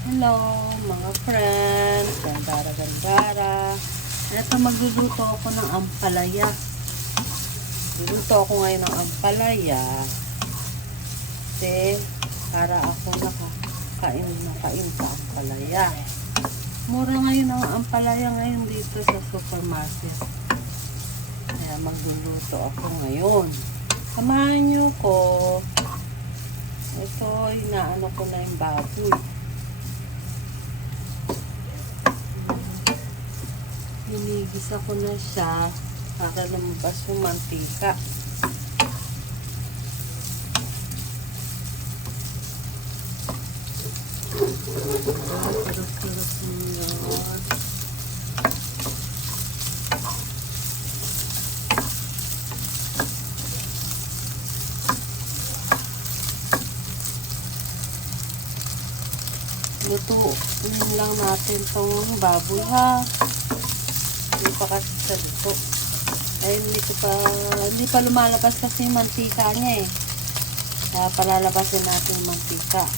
Hello mga friends, gandara. Ito magluluto ako ng ampalaya. Luluto ako ngayon ng ampalaya kasi para ako nakakain sa ampalaya. Mura ngayon ang ampalaya ngayon dito sa supermarket. Kaya magluluto ako ngayon. Samahan niyo ko. Ito, inaano ko na yung baboy. Hinigisa ko na siya para lumabas yung mantika. Sarap-sarap niya. Lutuin lang natin tong baboy ha. Hindi pa kasi sa luto. Ay, hindi pa lumalabas kasi yung mantika niya eh. Kaya palalabasin natin yung mantika.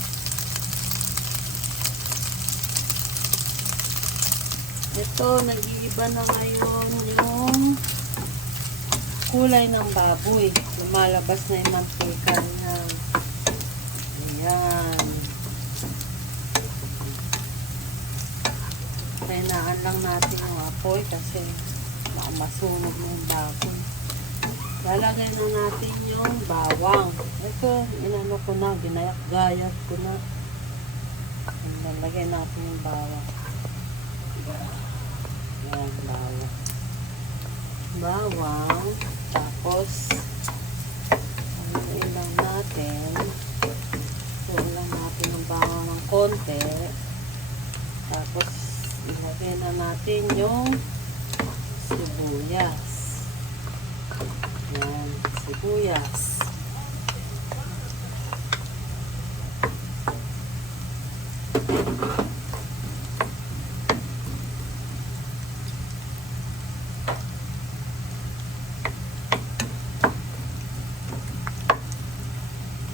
Ito, nag-iiba na ngayon yung kulay ng baboy. Lumalabas na yung mantika niya. Ayan. Kainaan lang natin yung apoy kasi baka masunog yung baboy. Lalagay na natin yung bawang. Ito, inano ko na, ginayak-gayat ko na. Lalagay natin yung bawang. Ayan, bawang. Bawang. Tapos, anuin lang natin. Tuon lang natin yung bawang ng konti. Tapos, ilagay na natin yung sibuyas. Yan, sibuyas.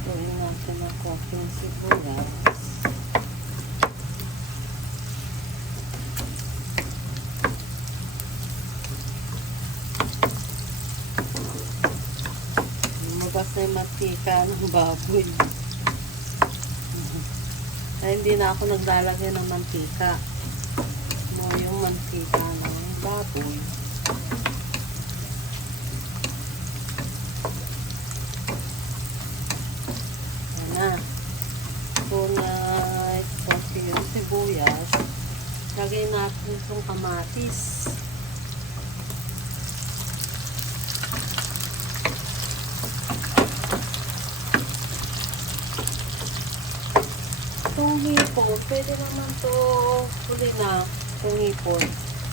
Tuloy natin ang konting sibuyas. Lumabas na yung mantika ng baboy. Ay, hindi na ako naglalagay ng mantika. Yung mantika ng baboy. Yan na. Kung konti yung sibuyas, lagay natin itong kamatis. Itong hipon, pwede naman to huli na. Itong hipon,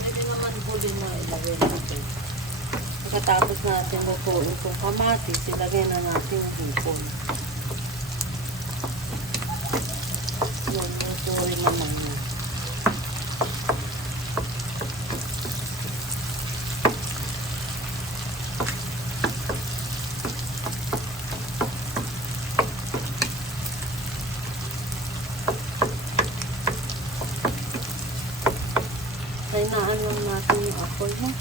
pwede naman huli na ilagay natin. Pagkatapos natin lutuin itong kamatis, ilagay na natin yung hipon. Yan, lutuin naman yun. Kainaan lang natin yung apoy ha.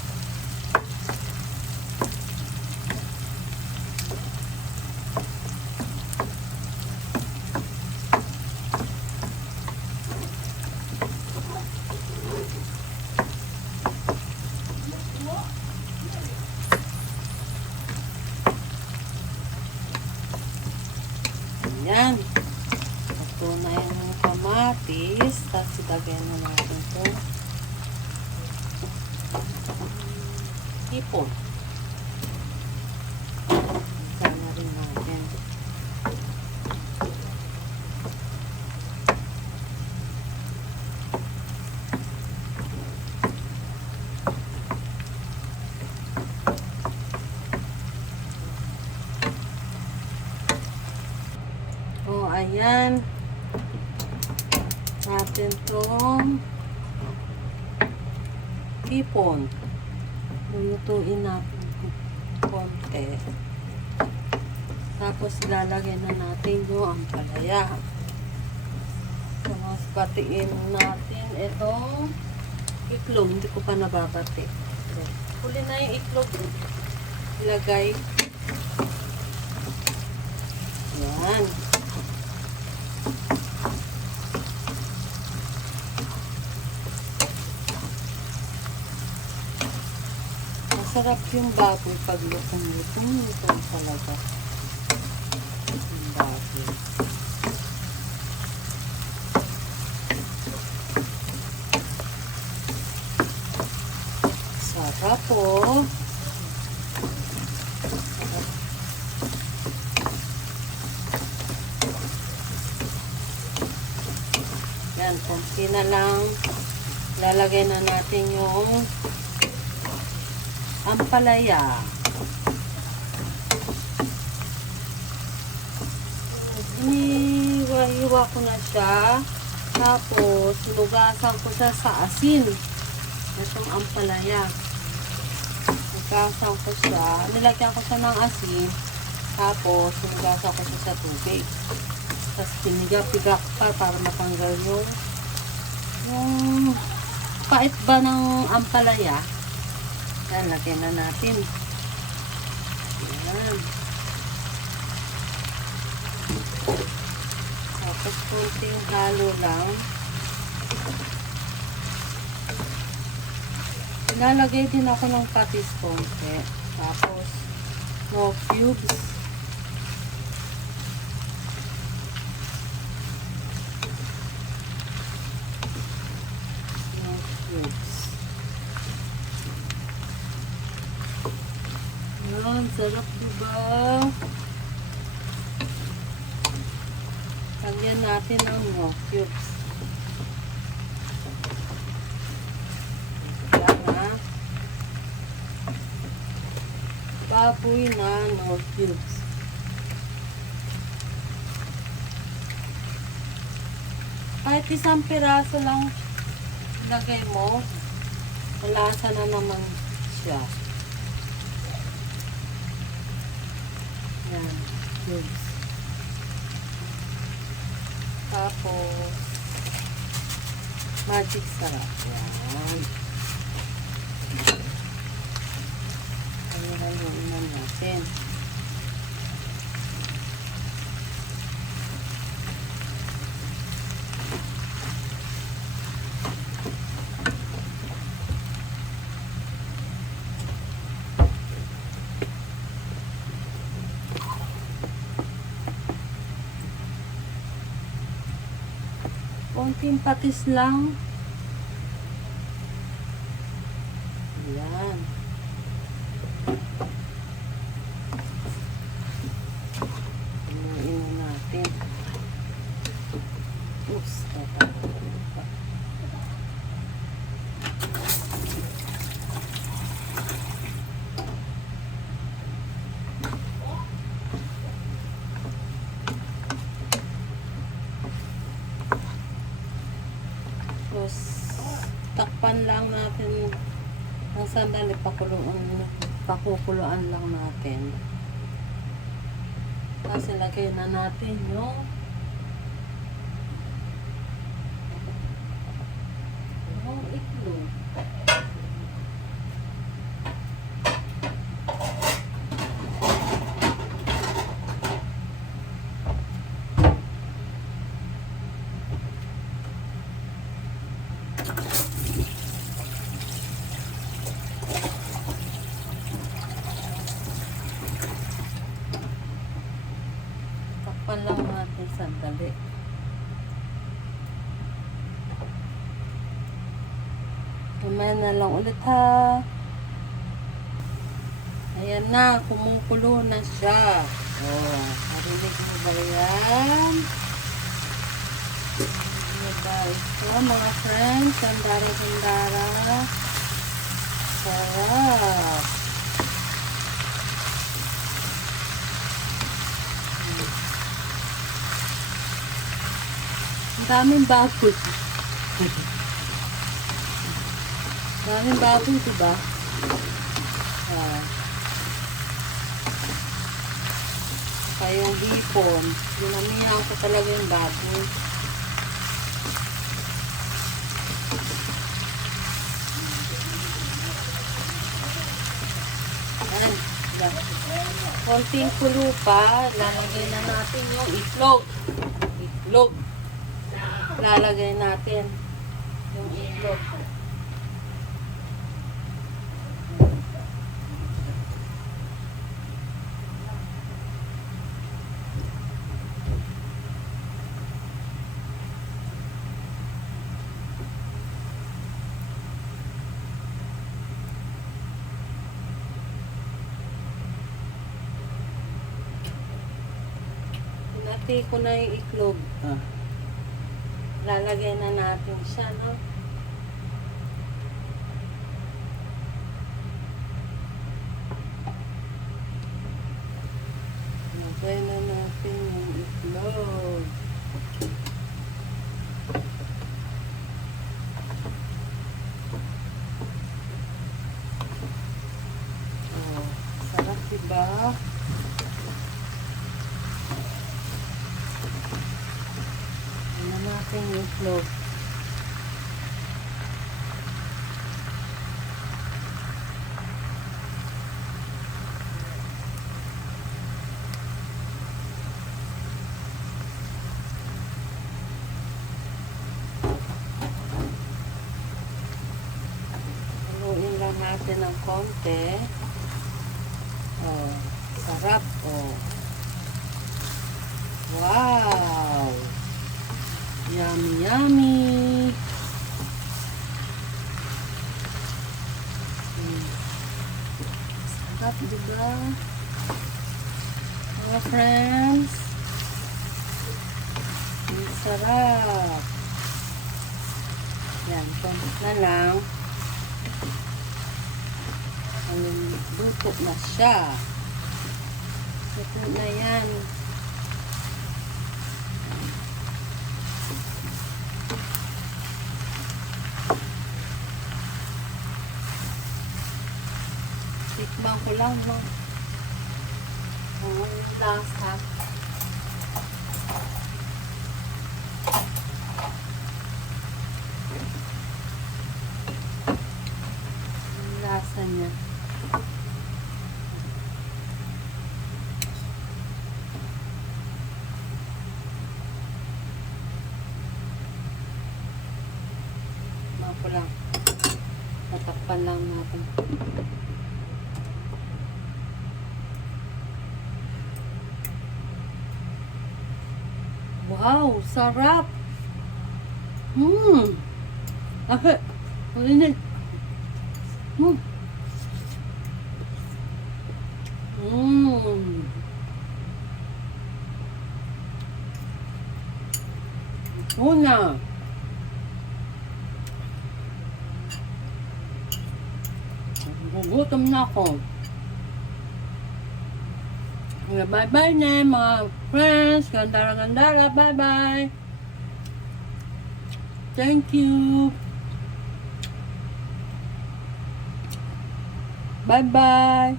Ayan. Ito na yung kamatis. Tapos ilagay na natin ito. Hipon. Sana rin natin. O, ayan. Natin itong hipon. Lulutuin natin konti. Tapos lalagyan na natin yung ampalaya. So, Tapos batiin natin itong itlog. Hindi ko pa nababati. Huli na yung itlog. Ilagay. Yan. Masarap yung baboy pag lutong-lutong. Ito talaga. Yung baboy. Sarap po. Yan, konti na lang. Lalagay na natin yung ampalaya. Iniwa-iwa ko na siya. Tapos, sinugasan ko siya sa asin. Itong ampalaya. Sinugasan ko siya. Nilagyan ko siya ng asin. Tapos, sinugasan ko siya sa tubig. Tapos, piniga-piga ko pa para matanggal yung pait ba ng ampalaya. Yan, lagyan na natin. Yan. Tapos, kunting halo lang. Ilalagay din ako ng patis konti. Tapos, no cubes. No cubes. Yan, sarap diba? Lagyan natin ng no cubes. Baboy na no cubes. Kahit isang piraso lang ilagay mo, malasa na naman siya. Yan, cubes. Tapos, magic sarap. Yan. Ayun natin. Konting patis lang. Yan. Inuin natin. Oops. Tapos, takpan lang natin ng sandali, pakukuluan lang natin. Tapos, ilagay na natin yung itlog. Takpan lang natin sandali. Mamaya na lang ulit ha. Ayan na, kumukulo na siya. Oh, narinig mo ba yan? Guys, so, mga friends, sandara-sandara. Sarap. Ang daming baboy. Daming baboy, diba? Kayong hipon. Dinamihan ko talaga yung baboy. konting kulo pa, lalagay na natin yung itlog. Itlog. Lalagay natin yung itlog. Pinati ko na yung itlog. Lalagay na natin siya, no? Lagay na natin yung itlog. Oh, sarap diba? Ano natin yung itlog. Haluin lang natin ng konti. Oh, sarap. Oh. Wow! Yummy, yummy! Sarap, diba? Mga friends, ang sarap. Yan, konti na lang. Luto na siya. Luto na yan. Tikman ko lang, no? Ang lasa. Ang lasa niya. Tikman ko lang. Tatakpan lang natin. Wow, sarap. Bakit? Mainit. Una. Gugutom na ako. Bye-bye na mga friends. Gandara-gandara. Bye-bye. Thank you. Bye-bye.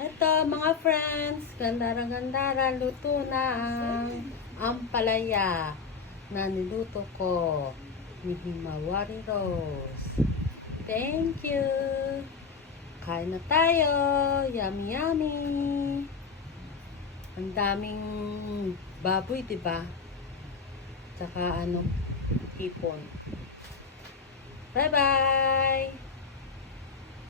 Ito mga friends. Gandara-gandara. Luto na ang ampalaya na niluto ko ni Himawari Rose. Thank you. Kain na tayo. Yummy, yummy. Ang daming baboy, diba? Tsaka hipon. Bye-bye.